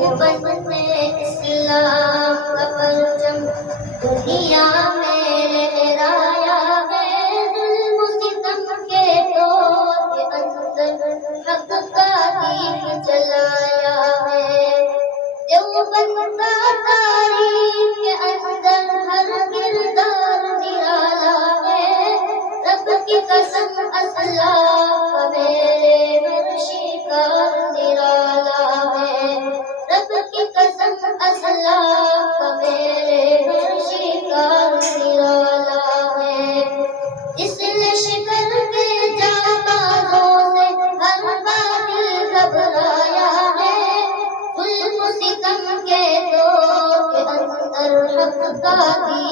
دیوبند میں اسلام کا پرچم دنیا میں لہرایا ہے، ظلم و ستم کے دور کے اندر حق کا دین جلایا ہے۔ دیوبند کا تاریخ کے اندر ہر کردار نرالا ہے، رب کی قسم اسلاف کا میرے ہر شکار نرالا ہے، رب کی قسم اسلاف کا میرے ہر شکار نرالا ہے۔ اس لشکر کے جانبازوں سے ہر باطل گھبرایا ہے، ظلم و ستم کے دور کے اندر حق کا دین